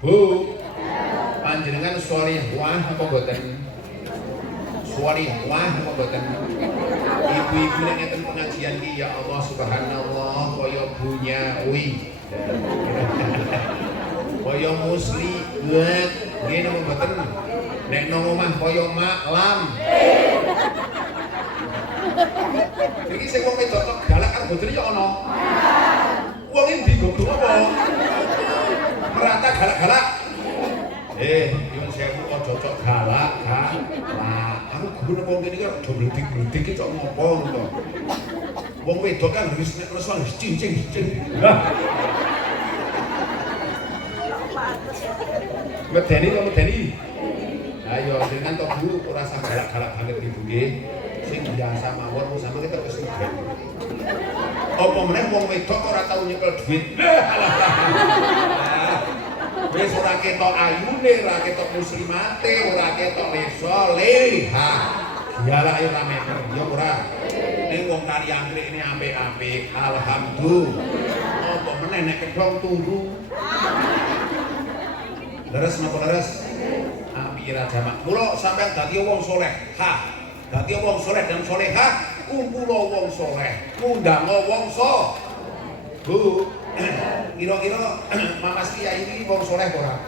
Bu, panjenengan solihwah apa boten? Solihwah apa boten? Ibu-ibu yang ngeten pengajian iki ya Allah subhanallah kaya bunyawi. Kaya musli buat nggih napa mboten? Nek nang omah kaya maklam. Iki sing wong wedok tok galak karo bojone ya ana. Wong endi goblok apa? Merata galak-galak. Nyuwun sewu aja cocok galak, Kak. Lah, aku guru wong kene iki do bledik-bledik iki cok ngopo to. Wong wedok kan wis nek lesu wis cincin-cincin. Lah. Medeni. Ayo dengan to Bu ora usah galak-galak banget Ibu nggih. Sing biasa mawon sampe kita wis ngerti. Apa meneh wong wedok ora tau nyekel duit. Wis ora ketok ayune, ora ketok muslimate, ora ketok leha. Dialak yo ora meter, yo ora. Ning wong kari angkrik ini apik-apik, alhamdulillah. Apa meneh nek kedhong turu. Leres napa leres? Api ra jamak. Mula sampeyan dadi wong saleh. Dadi wong saleh dan salehah, kumpul wong saleh, ngundang wong Bu, kira-kira Mamas Kiai ini wong soleh ora?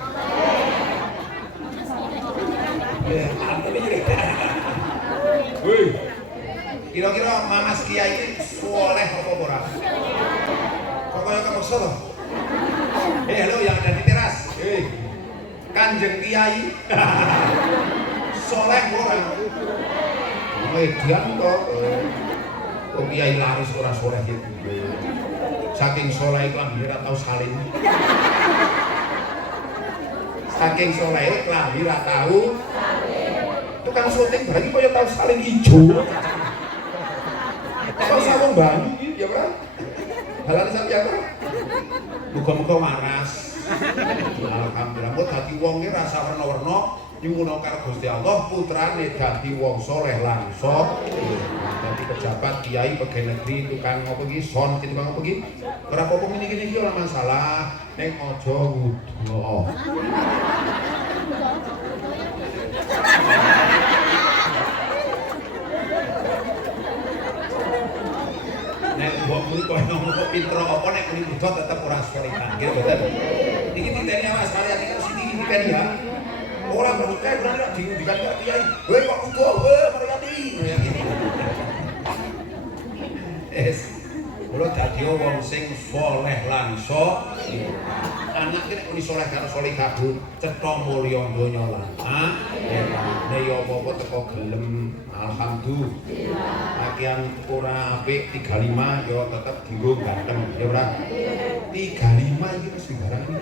Woi, kira-kira Mamas Kiai ini soleh apa ora? Kok kaya kepeksa to? Halo yang ada di teras. Kanjeng Kiai. Soleh orang. Median kok. Kok Kiai laris ora soleh gitu. Saking soleh klambi ora tau salin. Saking soleh klambi ora tau. Tukang syuting berarti kaya tau salin ijo. Kok sawung banyu iki ya ora? Halane sampeyan ora? Muga-muga waras. Alhamdulillah, kok dadi wong iki rasa werna-werna nyuwun karo Gusti Allah putrane dadi wong saleh langsung. Dadi pejabat kiai pegawai negeri tukang apa iki son tukang apa iki? Ora apa-apa ngene-ngene iki ora masalah, ning aja ngudho. Nek mbok kuwi koyo ngomong pinter apa nek muni buta tetep ora solihah. Gitu betul. Iki titeni awas kalian iki sini titeni ya. Ora berkah berani diundikan karo kiai. Hei kok buta, Maryati. Kula dadi wong sing saleh lan saleh. Anak iki nek muni saleh karo salihah cetha mulya donya lan akhirat. Nek yo apa-apa teko gelem alhamdulillah. Pakaian ora apik 35 yo tetep dienggo ganteng ya ora. 35 iki wis barang iki.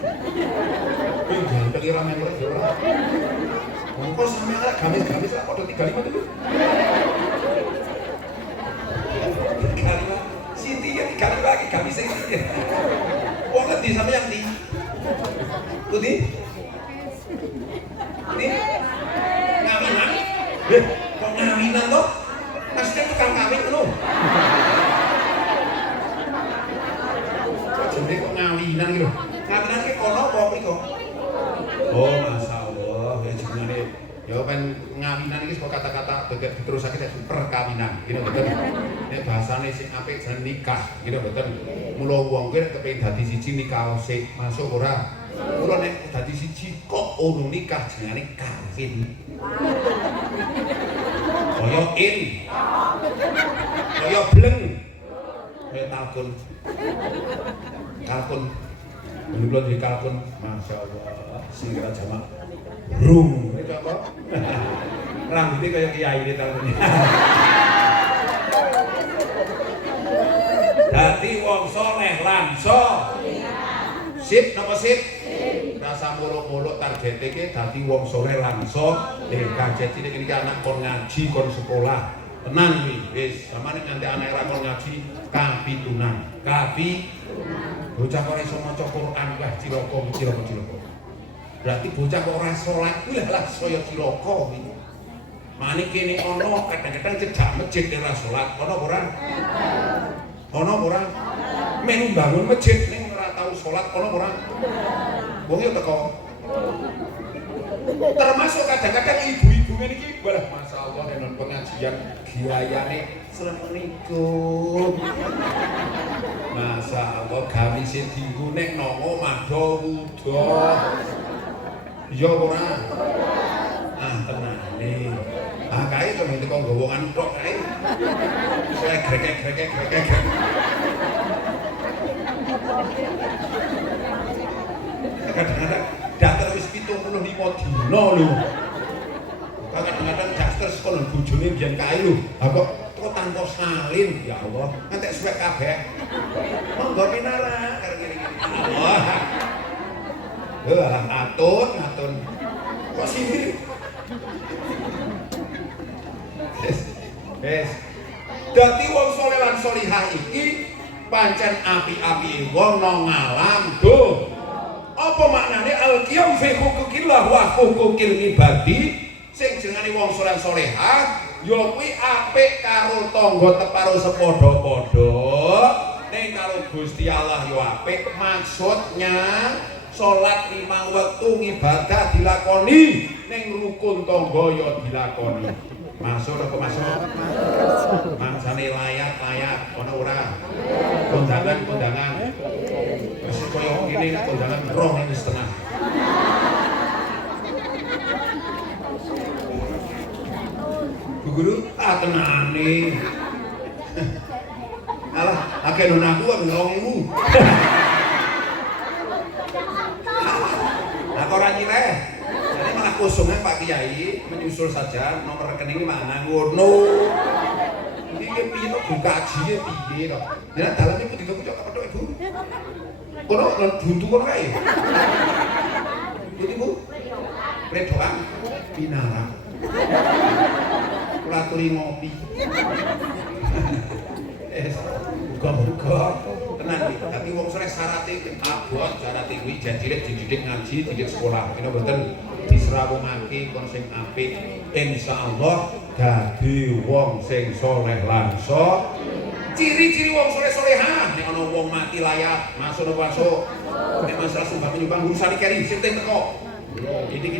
Yo ganteng ora memper ya ora. Mongko sampeyan arek gamis-gamis lah padha 35 itu. Siti ya 35 lagi gamis sing iki. Wong ngendi sampeyan ndi? Pundi? Ini ngawinan? Kok ngawinan toh? Maksudnya tukang kawin ngono. Jadi kok ngawinan gitu. Ngawinan ki kono apa mriko? Oh, masyaallah. Ya jenenge ya ben ngawinan iki kok kata-kata diterusake dadi perkawinan. Gitu betul. Nek bahasane sing apik jeneng nikah, gitu betul. Mula wong kuwi nek kepengin dadi siji nikah sik masuk ora? Mula nek dadi siji kok urung nikah jenenge kawin. Kaya in. Kaya bleng. Kaya kalkun. Kalkun. Belum di kalkun. Masyaallah. Sing kira jamak. Rung. Itu apa? Rambutnya kaya kiai ini kalkunnya. Dadi wong saleh lan sip napa sip? Rasa muluk-muluk target iki dadi wong saleh lan saleh. Target cilik iki anak kon ngaji kon sekolah. Tenang iki wis samane nganti anak ra kon ngaji kapitunan. Bocah kok iso maca Quran wah cilaka. Berarti bocah kok ora salat kuwi lah saya cilaka iki. Mane kene ana kadang-kadang cedak masjid ora salat, ana ora? Ana ora? Menu bangun masjid ning ora tau salat, ana ora? Wong yo teko. Termasuk kadang-kadang ibu-ibu ngene iki, walah masyaallah nek pengajian giyayane Assalamualaikum. Masyaallah gamise dienggo nek nongo madha wuda. Ya ora. Tenane. Kae to nek teko gowongan tok kae. Saya grekek. Kadang-kadang datar wis 75 dina lho. Kadang-kadang daster sekolah bojone biyen kae lho. Kok tanpa salin ya Allah. Ngantek suwek kabeh. Monggo pinara karo ngene-ngene. Allah. Atun. Kok sini? Wes. Dadi wong saleh lan salihah iki pancen api-api wong nang alam do. Apa maknane al-qiyam fi hukukillah wa hukukil ibadi? Sing jenenge wong saleh salehah ya kuwi apik karo tangga teparo sepadha-padha. Ning karo Gusti Allah ya apik. Maksudnya salat 5 wektu ibadah dilakoni, ning rukun tangga ya dilakoni. Masuk apa masuk? Mangsane layak ana ora? Kondangan. Wis koyo ngene kondangan roh ning setengah. Bu Guru, tenane. Alah, akeh non aku kok 2000. Aku ora nyileh. usungnya Pak Kiai menyusul saja nomor rekening mana ngono. Iki piye to buka ajiye piye to. Ya dalane iku dituku cok petuk Ibu. Kono buntu kono kae. Ibu. Redoan pinara. Kula aturi ngopi. Muga-muga tenan iki. Dadi wong sore syaraté abot, syaraté kuwi janjine dididik ngaji, dididik sekolah. Kena mboten disrawungake kon sing apik. Insyaallah dadi wong sing saleh lan ciri-ciri wong saleh-salehah. Nek ana wong mati layat, masuk masuk. Nek masalah sumbang nyumbang urusan iki sing teko. Gidik.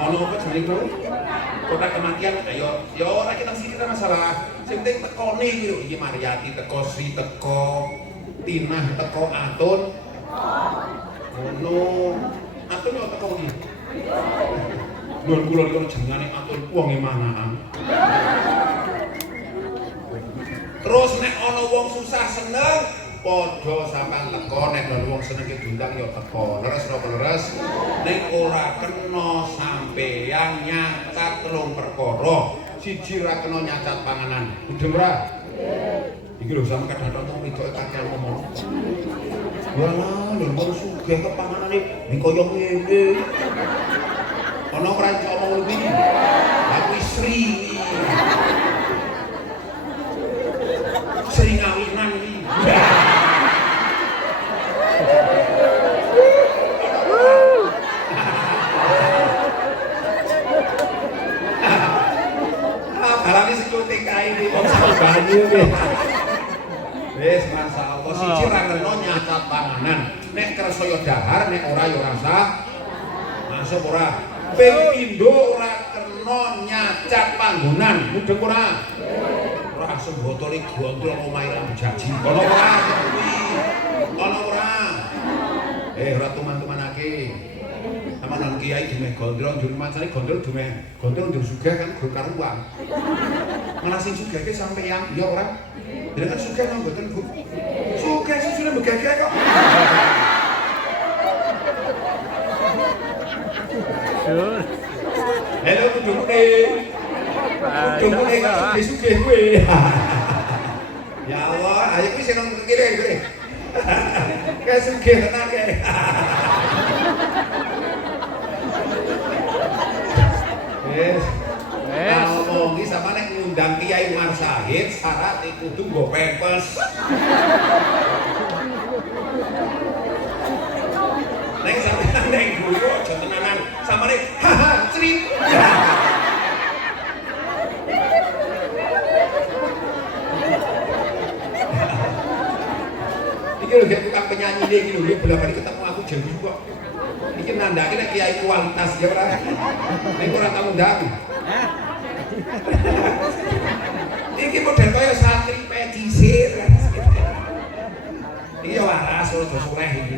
Ono apa jenenge kuwi? Kota kematian yo ora kita sini masalah. Sing penting tekone iki lho, iki Mariati teko, Sri teko, Tinah teko, Atun. Ono. Atun yo teko iki. Nuwun kula iki jenenge Atun wong emanaan. Terus nek ana wong susah seneng padha sampean teko, nek ana wong seneng diundang ya teko. Leres ora leres? Nek ora kena sampeyan nyacat telung perkara. Siji ra kena nyacat panganan. Udeng ora? Iki lho sampe kadang-kadang wong wedoke kakean ngomong. Walah, lho wong sugih kok panganane kaya ngene. Ana ora iso ngomong kuwi. Aku Sri. Sri ngawinan iki. Alami sekuting kae iki wong banyu iki. Wis masyaallah siji ra kena nyacat panganan. Nek kersa yo dahar, nek ora yo rasa masuk ora. Ping pindho ora kena nyacat panggonan. Mudeng ora? Ora sembotole gondrong omahe lambu jaji. Ono ora kuwi? Ono ora? Ora tuman-tumanake. Amanan kiai dimeh gondrong, njur macane gondrong dimeh. Gondrong njur sugih kan go karuan. Malah sing sugih ke sampeyan, ya ora? Jenengan sugih nang mboten, Bu? Sugih susune megah-megah kok. Sur. Halo kudune. Kudune kok sugih kowe. Ya Allah, ayo kuwi sing nang kene kowe. Kae sugih tenan kae. Wes. Ngomong iki sampeyan ngundang Kiai Umar Syahid syarat kudu nggo pepes. Nek sampeyan nek guyu aja tenanan samane haha crit. Iki lho tukang penyanyi iki lho bolak-balik ketemu aku janji kok. Iki nandake nek kiai kualitas ya ora. Nek ora tau ndang. Iki model kaya santri pedisir. Iki ya waras ora soleh iki.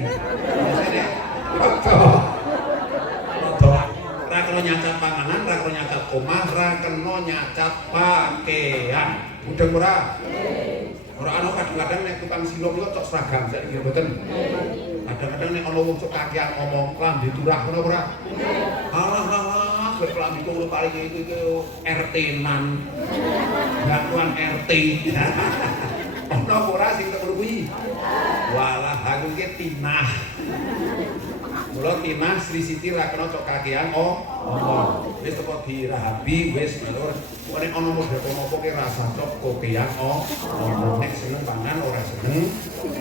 Ra kena nyacat panganan, ra kena nyacat omah, ra kena nyacat pakaian. Mudeng ora? Ora ana kadang-kadang nek tukang silom kok cok seragam saiki mboten. Kadang-kadang nek ana wong cok kakean ngomong klambi turah ngono ora? Alah, klambi kok paling iki RT-nan. Gakuan RT. Ono ora sing ngono kuwi? Walah, aku iki Tinah. Mula Tinah Sri Siti ra kena cok kakean ngomong. Wis teko dirahabi wis nalur. Nek ana model apa ki rasa cok kopian ngomong. Nek seneng pangan ora seneng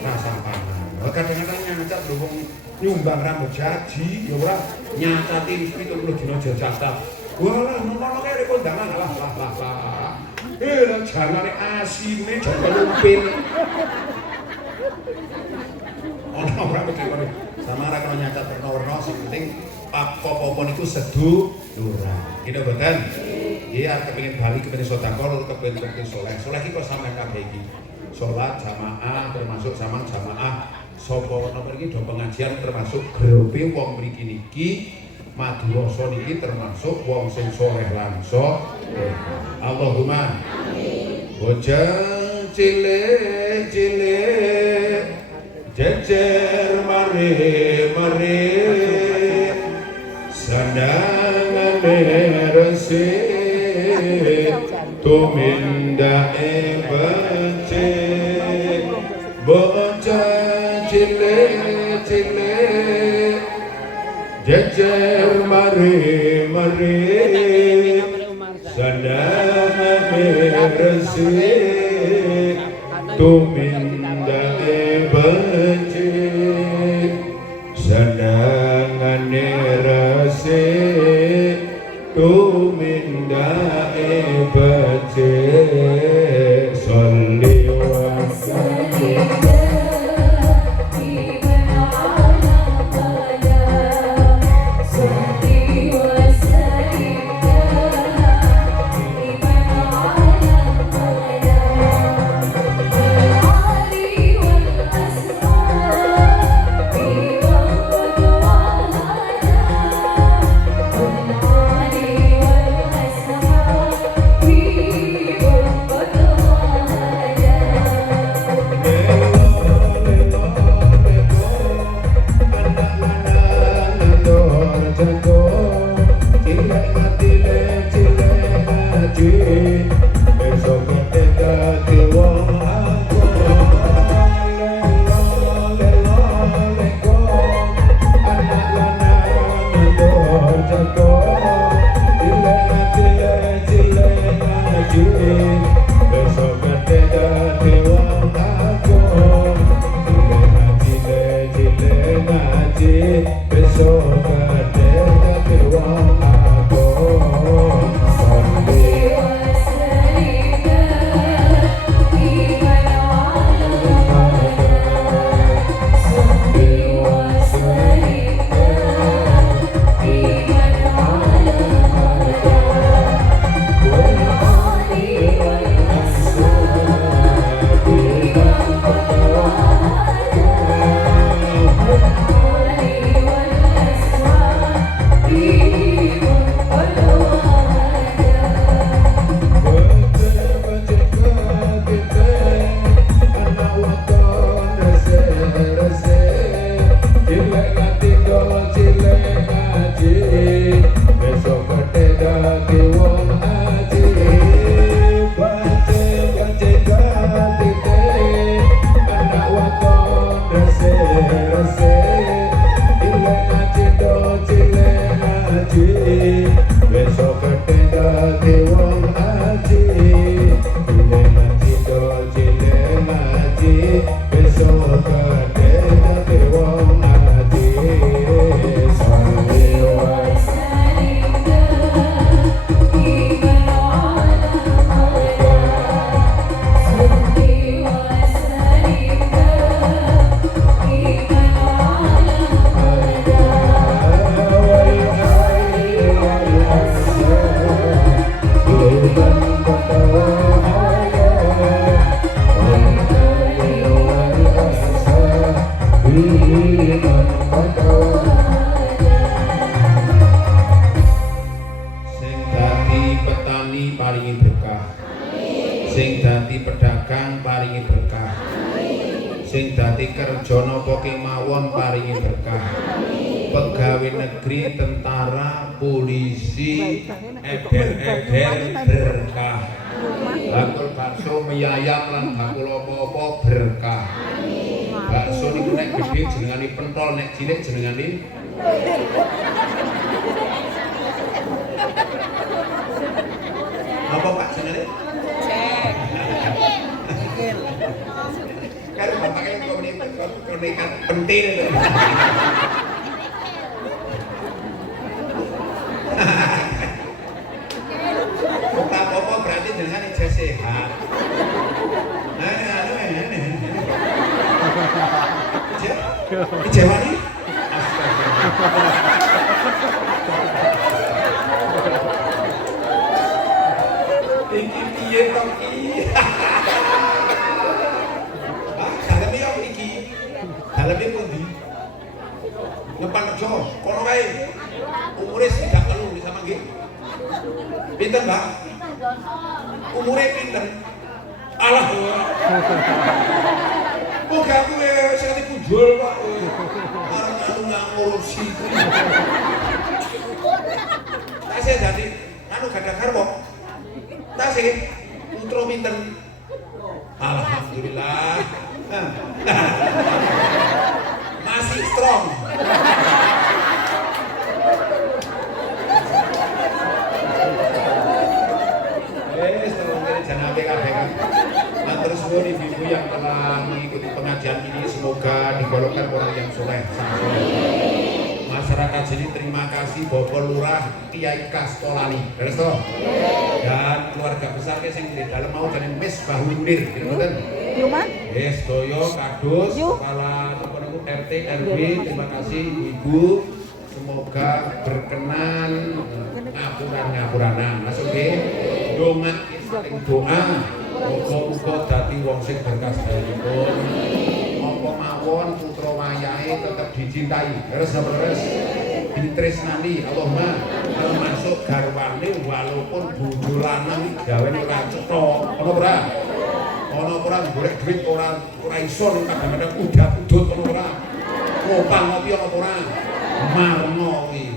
rasa pangan. Kadang-kadang nyacat lho wong nyumbang rambut jaji ya ora nyacati wis 70 dina jajata. Walah ngono kaya kondangan lah. Jangan asine jaga lumpin. Ono ora betul sama ra kena nyacat warna-warna sing penting apa-apa niku sedulur. Kene mboten? Nggih arep kepengin bali kepengin sedekah kepengin saleh. Saleh iki kok sampe kabeh iki. Salat jamaah termasuk sama jamaah. Sapa napa iki do pengajian termasuk grupe wong mriki niki. Madrasah niki termasuk wong sing saleh lan Allahumma amin. Bocah cilik-cilik jejer mari resik tumindake becik bocah cilik-cilik jejer mari-mari senengane resik tumindake becik senengane resik tumindake becik sholli wa sallim sing dadi pedagang paringi berkah, sing dadi kerja napa kemawon paringi berkah, pegawai negeri, tentara, polisi, edel-edel berkah, bakul bakso mie ayam lan bakul apa-apa berkah. Bakso niku nek gedhe jenengane pentol, nek cilik jenengane apa Pak jenenge? Kalau bapaknya komunikan pentil itu. Buka apa berarti dengan ijazah sehat. Ijazah ini? Iki piye to iki? Daleme yo iki. Daleme pundi? Depan kerja, kono kae. Umure sithik telu bisa mangke. Pinten, Mbak? Umure pinten? Alah. Kok gak kuwe sing dipujul kok. Arep ngurusi. dadi anu gadah garwa. Tasih putra pinten? Alhamdulillah. Masih strong. Jangan kabeh. Matur suwun ibu-ibu yang telah mengikuti pengajian ini, semoga digolongkan orang yang soleh. Masyarakat sini terima kasih Bapak Lurah Kiai Kastolani, betul? Dan keluarga besar sing di dalam mau jeneng Misbah Munir, betul? Yuman? Yes, Doyo, Kadus, Kepala RT RW, terima kasih Ibu. Semoga berkenan ngapuran-ngapuranan. Masuk nggih. Donga saling doa. Muga-muga dadi wong sing berkah sedayapun. Apa mawon putra wayahe tetep dicintai. Terus ditresnani Allahumma termasuk garwane walaupun bojo lanang gawe ora cetha. Ono ora? Ono ora golek duit ora iso kadang-kadang udah-udut ono ora? Ngopang ngopi ono ora? Marno iki.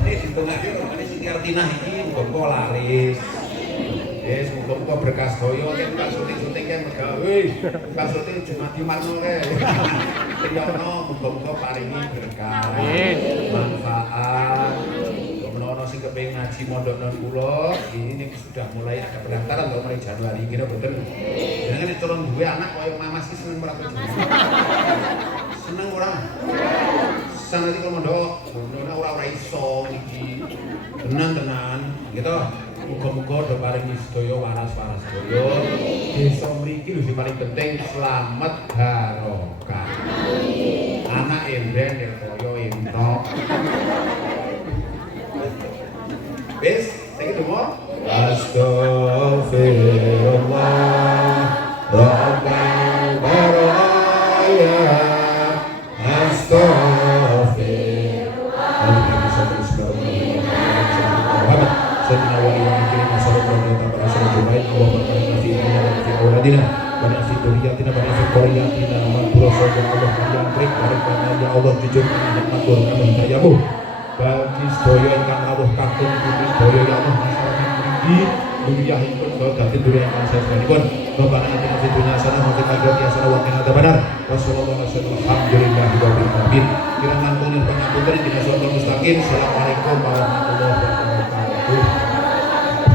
Ini ditengahke rupane Siti Artinah iki muga laris. Yes, muga-muga berkas doyo kan pas syuting kan megawe. Pas syuting cuma di Marno kae. Yono muga-muga paringi berkah. Manfaat. Ono sing kepengin ngaji mondok non kula, ini sudah mulai ada pendaftaran tahun mulai Januari kira betul. Jenengan ditolong duwe anak koyo mama sih seneng ora seneng ora? Sangat iki mondok, ora iso iki. Tenan gitu. Muga-muga do paringi sedaya waras-waras sedaya. Desa mriki lho sing paling penting slamet barokah. Anak emben nek koyo entok. Wis, saiki donga. Astaghfirullah Rabbal baraya. Astaghfirullah. Sayyidina wa alihi wa sahbihi wa sallam. Allahumma barik lana fi awladina wa fi dhurriyyatina wa fi qurriyyatina wa qurrata a'yun. Ya Allah, jujur matur nuwun dayamu. Bagi sedaya ingkang rawuh kakung pundi sedaya ya Allah masyarakat mriki mulyahipun kula dadi duryanipun sasampunipun Bapak atina fid dunya hasanah wa fil akhirati hasanah wa qina adzabannar. Wassallallahu alhamdulillahi rabbil alamin. Kirang langkung pangapunten dina sira mustaqim. Assalamualaikum warahmatullahi wabarakatuh.